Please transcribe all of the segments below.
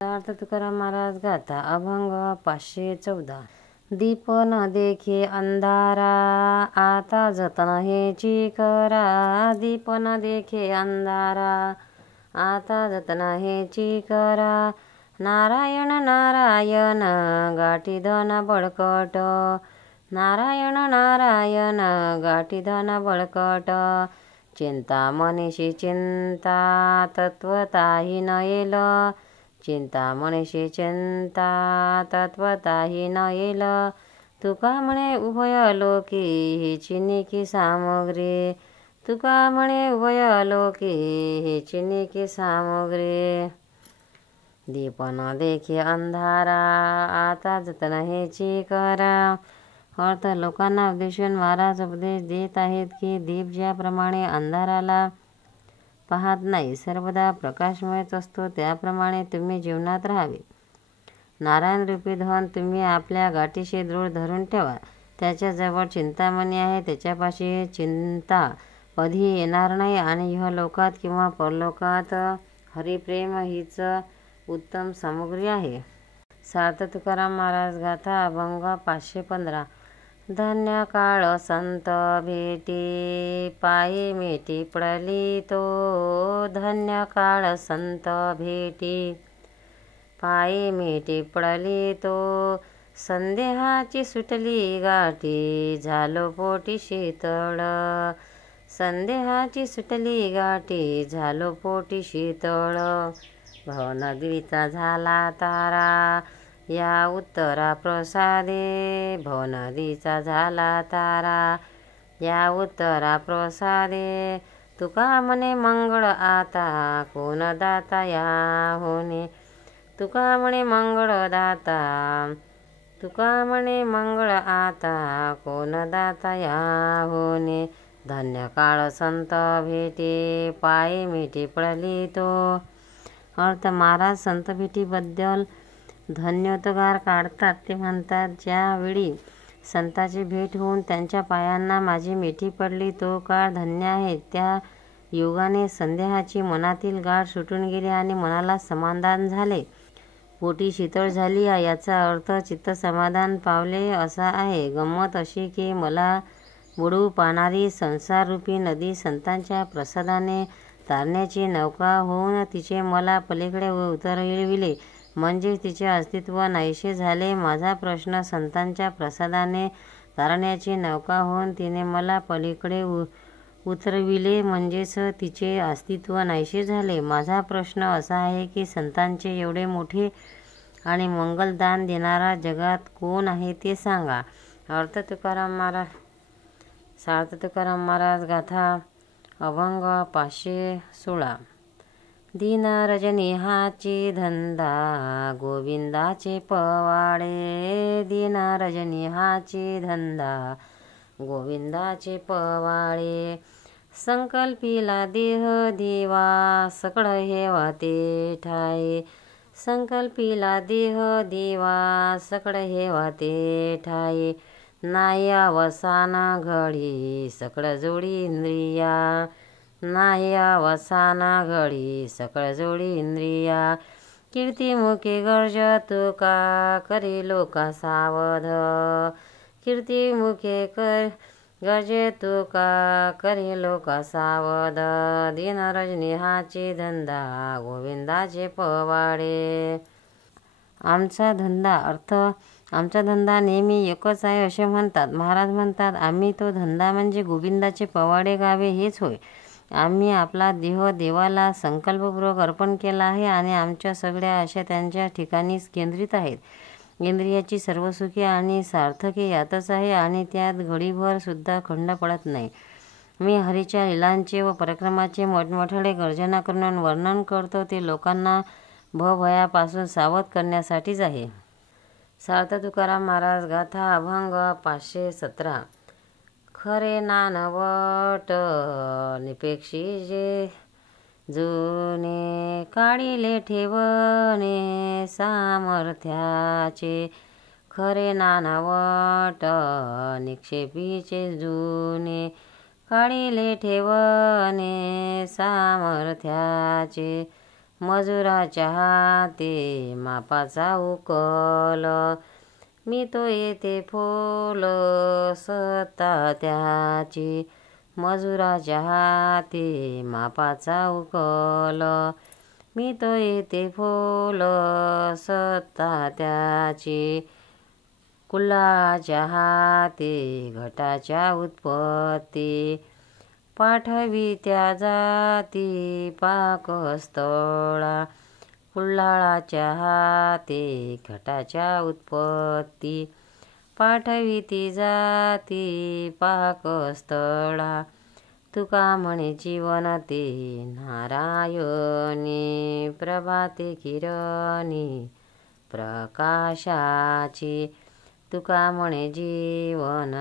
अर्थ तुकाराम महाराज गाथा अभंग 514. दीप न देखे अंधारा आता जतन हेची करा. दीप न देखे अंधारा आता जतन हेची करा. नारायण नारायण गाठी धन बळकट. नारायण नारायण गाठी धन बळकट. चिंता मनीषी चिंता तत्वताही न येल. चिंता मनीषी चिंता तत्वताही न येल. तुका म्हणे उभय लोकी हिची निकी सामग्री. तुका म्हणे उभय लोकी हिची निकी सामग्री. दीप न देखे अंधारा आता जतन हेची करा. अर्थ लोकांना उद्देशून महाराज उपदेश देत आहेत की दीप ज्याप्रमाणे अंधाराला पाहत नाही, सर्वदा प्रकाशमयच असतो, त्याप्रमाणे तुम्ही जीवनात राहावे. नारायण रूपी धन तुम्ही आपल्या गाठीशी दृढ धरून ठेवा. त्याच्याजवळ चिंतामणी आहे, त्याच्यापाशी चिंता कधी येणार नाही आणि इहलोकात किंवा परलोकात हरिप्रेम हीच उत्तम सामग्री आहे. सार्थ तुकाराम महाराज गाथा अभंग 515. धन्य काळ संत भेटी पायी मिठी पडली तो. धन्य काळ संत भेटी पायी मिठी पडली तो. संदेहाची सुटली गाठी झालो पोटी शीतळ. संदेहाची सुटली गाठी झालो पोटी शीतळ. भवनदीचा झाला तारा या उत्तरा प्रसादे. भवनदीचा झाला तारा या उत्तरा प्रसादे. तुका म्हणे मंगळ आता कोण दाता या होणे. तुका म्हणे मंगळ दाता. तुका म्हणे मंगळ आता कोण दाता या होणे. धन्य काळ संत भेटे पायी मिठी पडली तो. अर्थ महाराज संत भेटीबद्दल धन्योद्गार काढतात. ते म्हणतात, ज्यावेळी संताची भेट होऊन त्यांच्या पायांना माझी मिठी पडली तो काळ धन्य आहे. त्या योगाने संदेहाची मनातील गाठ सुटून गेली आणि मनाला समाधान झाले. पोटी शीतळ झाली याचा अर्थ चित्त समाधान पावले असा आहे. गंमत अशी की मला बुडवू पाहणारी संसाररूपी नदी संतांच्या प्रसादाने तारण्याची नौका होऊन तिचे मला पलीकडे उतरविले म्हणजे तिचे अस्तित्व नाहीसे झाले. माझा प्रश्न संतांच्या प्रसादाने तारण्याची नौका होऊन तिने मला पलीकडे उतरविले म्हणजेच तिचे अस्तित्व नाहीसे झाले. माझा प्रश्न असा आहे की संतांचे एवढे मोठे आणि मंगलदान देणारा जगात कोण आहे ते सांगा. अर्थ तुकाराम महाराज सार्थ तुकाराम महाराज गाथा अभंग 516. दीन रजनी हाची धंदा गोविंदाचे पवाडे. दीन रजनी हाची धंदा गोविंदाचे पवाडे. संकल्पीला देह दिवा सकळ हेवा ते ठाई. संकल्पीला देह दिवा सकळ हेवा ते ठाई. नाही अवसान घडी सकळ जोडी इंद्रिया. नाही अवसान घडी सकळ जोडी इंद्रिया. कीर्तिमुखे गर्ज तुका करी लोका सावध. कीर्तिमुखे गर्जे तुका करी लोका सावध. दीन रजनी हाची धंदा गोविंदाचे पवाडे. आमचा धंदा अर्थ आमचा धंदा नेहमी एकच आहे असे म्हणतात. महाराज म्हणतात, आम्ही तो धंदा म्हणजे गोविंदाचे पवाडे गावे हेच होय. आम्ही आपला देह देवाला संकल्पपूर्वक अर्पण केला आहे आणि आमच्या सगळ्या आशा त्यांच्या ठिकाणीच केंद्रित आहेत. इंद्रियाची सर्व सुखे आणि सार्थके यातच आहे आणि त्यात घडीभर सुद्धा खंड पडत नाही. मी हरीच्या लीलांचे व पराक्रमाचे मोठमोठाले गर्जना करून वर्णन करतो ते लोकांना भयभयापासून सावध करण्यासाठीच आहे. सार्थ तुकाराम महाराज गाथा अभंग 517. खरे नानवट निपेक्षी जे जुने काढिले ठेवणे सामर्थ्याचे. खरे नानवट निक्षेपीचे जुने काढिले ठेवणे सामर्थ्याचे. मजुराच्या हाती मापाचा उकल, मी तो येते फोल सत्ता त्याची. मजुराच्या हाती मापाचा उकल, मी तो येते फोल सत्ता त्याची. कुल्हाच्या हाती घटाच्या उत्पत्ती, पाठवी त्या जाती पाकस्थळा. कुल्हाळाच्या हाती घटाच्या उत्पत्ती, पाठवी ती जाती पाकस्थळा. तुका म्हणे जीवन ते नारायणी, प्रभाते किरणी प्रकाशाची. तुका म्हणे जीवन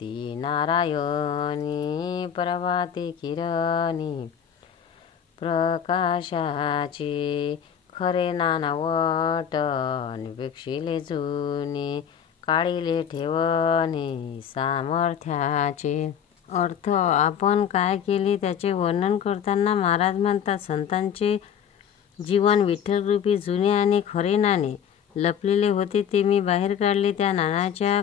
ती नारायणी, प्रभाते किरणी प्रकाशाची. खरे नानवट निपेक्षिले जुने, काळीले ठेवणे सामर्थ्याचे. अर्थ आपण काय केले त्याचे वर्णन करताना महाराज म्हणतात, संतांचे जीवन विठ्ठलरूपी जुने आणि खरे नाणे लपलेले होते, ते मी बाहेर काढले. त्या नाण्याच्या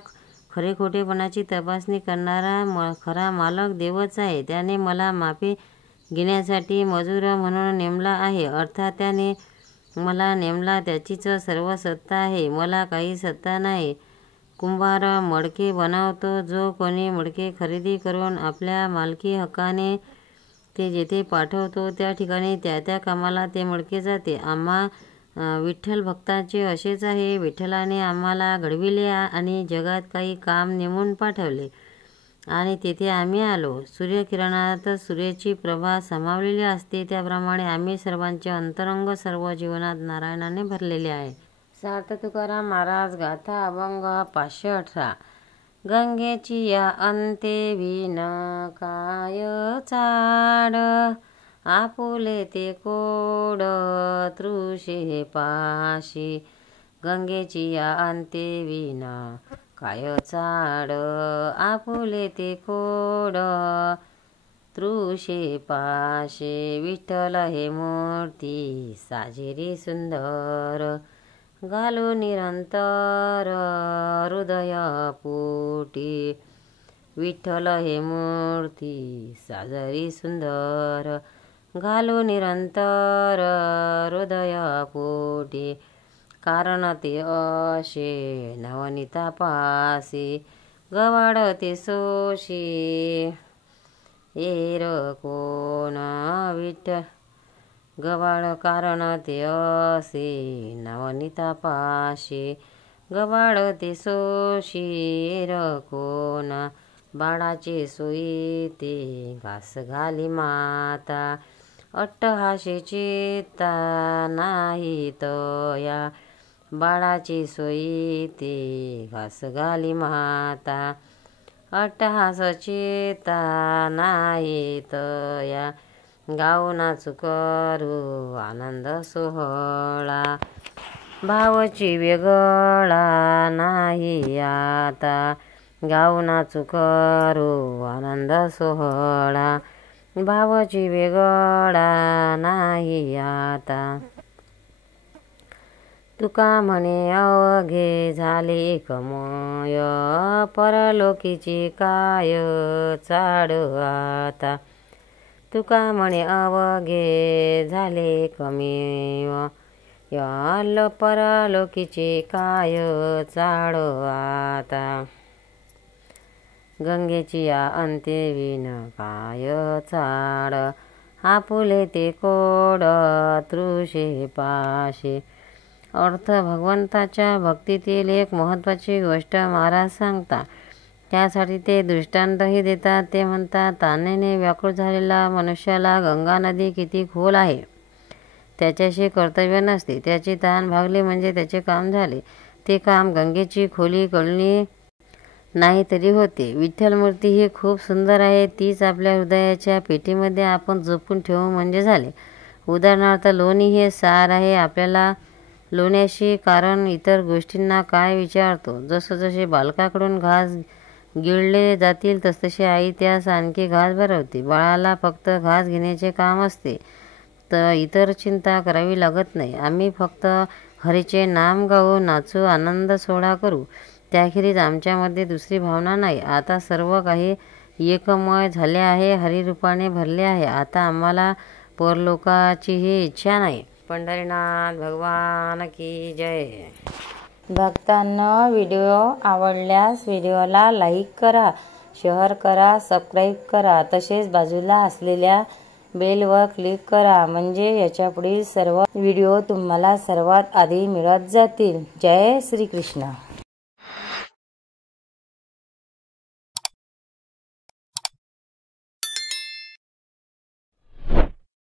खरे खोटेपणाची तपासणी करणारा खरा मालक देवच आहे. त्याने मला मापे घेण्यासाठी मजूर म्हणून नेमला आहे, अर्थात त्याने मला नेमला. त्याचीच सर्व सत्ता आहे, मला काही सत्ता नाही. कुंभार मडके बनवतो, जो कोणी मडके खरेदी करून आपल्या मालकी हक्काने ते जेथे पाठवतो त्या ठिकाणी त्या त्या कामाला ते मडके जाते. आम्हा विठ्ठल भक्तांचे असेच आहे. विठ्ठलाने आम्हाला घडविले आणि जगात काही काम नेमून पाठवले आणि तेथे आम्ही आलो. सूर्यकिरणात सूर्याची प्रभा सामावलेली असते, त्याप्रमाणे आम्ही सर्वांचे अंतरंग सर्व जीवनात नारायणाने भरलेले आहे. सार्थ तुकाराम महाराज गाथा अभंग 518. गंगेची या अंते विन काय चाड, आपुले ते कोड तृषे पाशी. गंगेची या अंते विन काय चाड, आपुले ते कोड तृषे पाशे. विठ्ठल हे मूर्ती साजेरी सुंदर, घालू निरंतर हृदय पोटी. विठ्ठल हे मूर्ती साजरी सुंदर, घालू निरंतर हृदय पोटी. कारण ते असे नवनीता पासी, गवाड ते सोशी एरकोन. विठ्ठल गवाड कारण ते असे नवनीता पाशी, गवाड ते सोशी एरकोन. बाळाचे सोयी ते घास घाली माता, अट्टहासे चित्ता नाही तया. बाळाची सोयी ते घास घाली माता, अट्टहास चित्ता नाही तया. गाऊ नाचू करू आनंद सोहळा, भावची वेगळा नाही आता. गाऊ नाचू करू आनंद सोहळा, भावची वेगळा नाही आता. तुका म्हणे अवघे झाले कमय, परलोकीची काय चाड आता. तुका म्हणे अवघे झाले कमय, परलोकीची काय चाड आता. गंगेची या अंते विन काय चाड, आपुले ते कोड तृषे पाशे. अर्थ भगवंताच्या भक्तीतील एक महत्त्वाची गोष्ट महाराज सांगतात. त्यासाठी ते दृष्टांतही देतात. ते म्हणतात, तानेने व्याकुळ झालेला मनुष्याला गंगा नदी किती खोल आहे त्याच्याशी कर्तव्य नसते. त्याची तहान भागली म्हणजे त्याचे काम झाले. ते काम गंगेची खोली कळली नाही तरी होते. विठ्ठलमूर्ती ही खूप सुंदर आहे, तीच आपल्या हृदयाच्या पेटीमध्ये आपण जपून ठेवू म्हणजे झाले. उदाहरणार्थ लोणी हे सार आहे. आपल्याला लोण्याशी कारण इतर गोष्टींना काय विचारतो. जसजसे बालकाकडून घास गिळले जातील तसतसे आई त्यास आणखी घास भरवते. बाळाला फक्त घास घेण्याचे काम असते. इतर चिंता करावी लागत नाही. आम्ही फक्त हरीचे नाम गाऊ, नाचू, आनंद सोहळा करू. त्याखेरीज आमच्यामध्ये दुसरी भावना नाही. आता सर्व काही एकमय झाले आहे. हरिरूपाने भरले आहे. आता आम्हाला परलोकाचीही इच्छा नाही. पंढरीनाथ भगवान की जय. भक्तांनो, व्हिडिओ आवडल्यास व्हिडिओला लाईक करा, शेअर करा, सबस्क्राईब करा. तसेच बाजूला असलेल्या बेलवर क्लिक करा, म्हणजे याच्यापुढील सर्व व्हिडिओ तुम्हाला सर्वात आधी मिळत जातील. जय श्री कृष्ण.